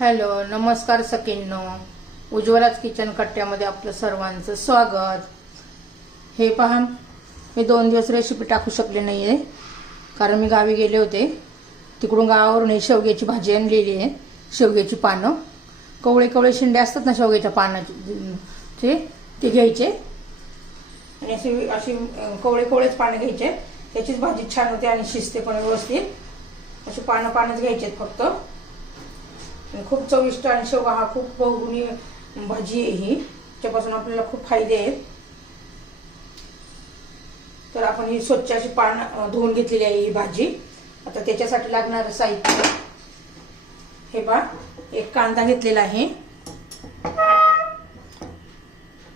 Hello नमस्कार सकिन्नो उज्ज्वलाच kitchen कट्ट्यामध्ये आपलं सर्वांचं स्वागत. हे पहा मी दोन दिवस रेसिपी टाकू शकले नाही आहे कारण मी गावी गेले होते. तिकडून गावावरून हे शेवग्याची भाजी आणलेली आहे शेवग्याची पानं. कवळे कवळे शिंडे असतात ना शेवग्याच्या पानाचे ते घ्यायचे. आणि अशी अशी कवळे कवळेच पानं घ्यायचे. त्याचीच भाजी छान होते आणि शिजते पण व्यवस्थित. अशी पानं पानच घ्यायचे आहेत फक्त. खूप चविष्ट आणि शेवगा हा खूप बहुगुणी भाजी आहे ही. त्याच्यापासून आपल्याला खूप फायदे आहेत. तर आपण ही स्वच्छ अशी पान धुवून घेतलेली आहे ही भाजी. आता त्याच्यासाठी लागणारं साहित्य. हे बा एक कांदा घेतलेला आहे.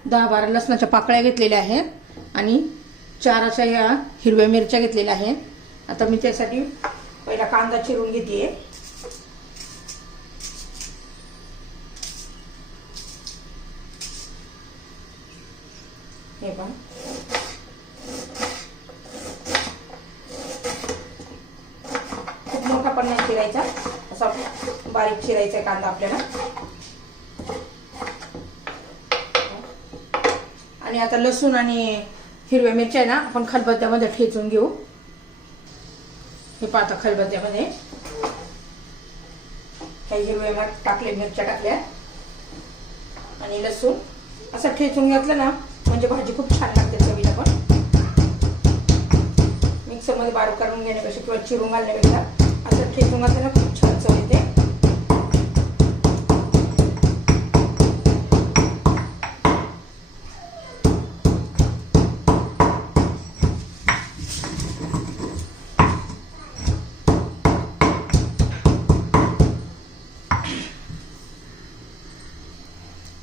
दहा बारा लसणाच्या पाकळ्या घेतलेल्या आहेत. आणि चार अशा ह्या हिरव्या मिरच्या घेतलेल्या आहेत. आता मी त्यासाठी पहिला कांदा चिरून घेते हे पहा. खूप मोठा पण नाही चिरायचा. असा बारीक चिरायचा आहे कांदा आपल्याला. आणि आता लसूण आणि हिरव्या मिरच्या ना आपण खलबत्त्यामध्ये ठेचून घेऊ. हे पाहता खलबत्त्यामध्ये. काही हिरव्या टाकले मिरच्या टाकल्या. आणि लसूण. असं ठेचून घेतलं ना म्हणजे भाजी खूप छान लागते चवीला पण. मिक्सरमध्ये बारीक करून घेण्यापेक्षा किंवा चिरून घालण्यापेक्षा असं ठेचून घातलं ना खूप छान चव येते.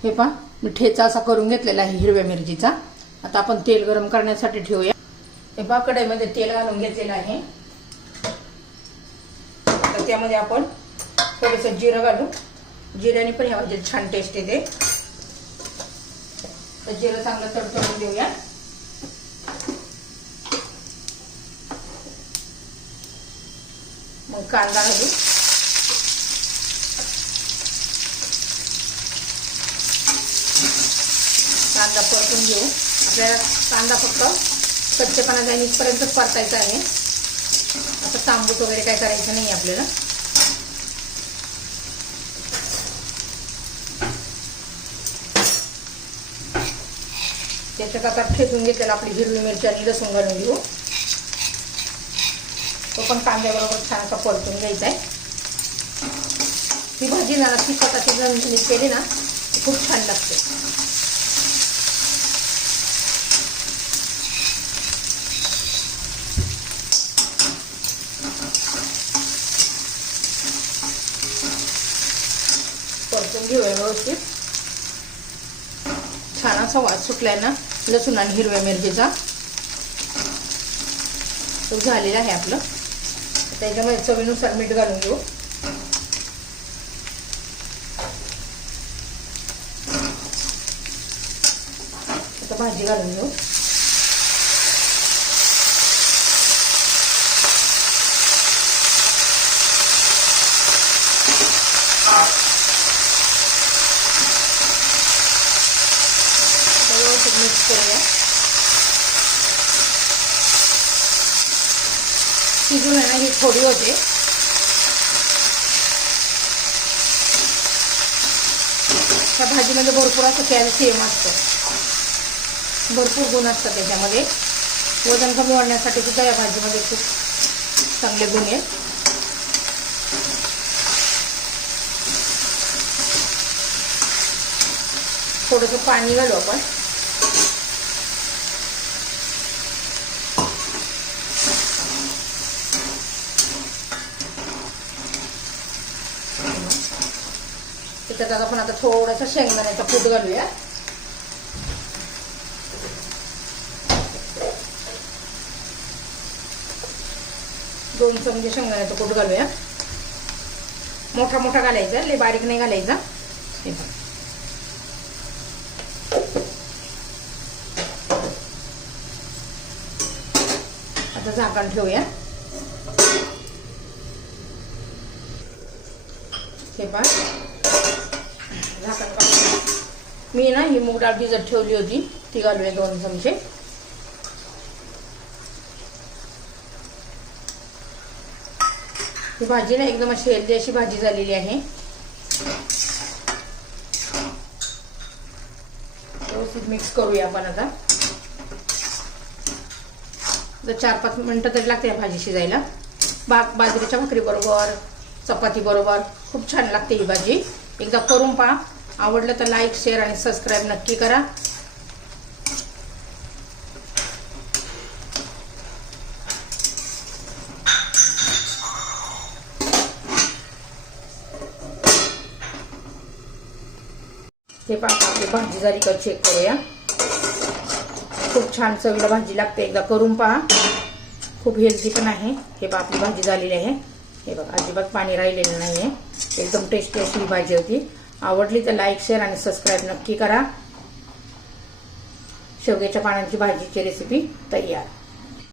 हे पहा. मी ठेचा असा करून घेतलेला आहे हिरव्या मिरचीचा. आता आपण तेल गरम करण्यासाठी ठेवूया. हे पहा कढईमध्ये तेल घालून घेतलेलं आहे. तर त्यामध्ये आपण थोडंसं जिरं घालू. जिऱ्याने पण ह्या भाजीत छान टेस्ट येते. तर जिरं चांगलं तडतडून देऊया मग कांदा घालू. कांदा परतून घेऊ. आपल्याला कांदा फक्त कच्चेपणा जाईल इथपर्यंत परतायचा आहे. आता तांबूट वगैरे काय करायचं नाही आपल्याला. त्याच्यात आता ठेचून घेतलेला आपली हिरवी मिरची आणि लसूण घालून घेऊ. तो पण कांद्याबरोबर छान असा परतून घ्यायचा आहे. ही भाजी ना ती स्वतःची जण केली ना खूप छान लागते. परतून घेऊया व्यवस्थित. छान असा वास सुटलाय ना लसूण आणि हिरव्या मिरचीचा. तो झालेला आहे आपलं. त्याच्यामध्ये चवीनुसार मीठ घालून घेऊ. आता भाजी घालून घेऊ व्यवस्थित मिक्स करूया शिजून आहे ना ही थोडी होते. त्या भाजीमध्ये भरपूर असं कॅल्शियम असतं. भरपूर गुण असतात त्याच्यामध्ये. वजन कमी वाढण्यासाठी सुद्धा या भाजीमध्ये खूप चांगले गुण आहेत. थोडंसं पाणी घालू आपण. त्याच्यात आपण आता थोडासा शेंगदाण्याचा फूट घालूया. दोन चमचे शेंगदाण्याचा कूट घालूया. मोठा मोठा घालायचा लय बारीक नाही घालायचा. हे आता झाकण ठेवूया. हे पहा झाकण काढून. मी ना ही मूग डाळ भिजत ठेवली होती. ती घालूया दोन चमचे. ही भाजी ना एकदम अशी हेल्दी अशी भाजी झालेली आहे. व्यवस्थित मिक्स करूया आपण आता. तर चार पाच मिनटं तरी लागते या भाजी शिजायला. बा बाजरीच्या भाकरी बरोबर चपाती बरोबर. खूप छान लागते ही भाजी. एकदा करून पहा. आवडलं तर लाईक शेअर आणि सबस्क्राईब नक्की करा. हे पहा आपली भाजी झाली का चेक करूया. खूप छान चवीला भाजी लागते. एकदा करून पहा. खूप हेल्दी पण आहे. हे पहा आपली भाजी झालेली आहे. हे बघा अजिबात पाणी राहिलेलं नाही आहे एकदम टेस्टी अशी ही भाजी होती. आवडली तर लाईक शेअर आणि सबस्क्राईब नक्की करा. शेवग्याच्या पानांची भाजीची रेसिपी तयार.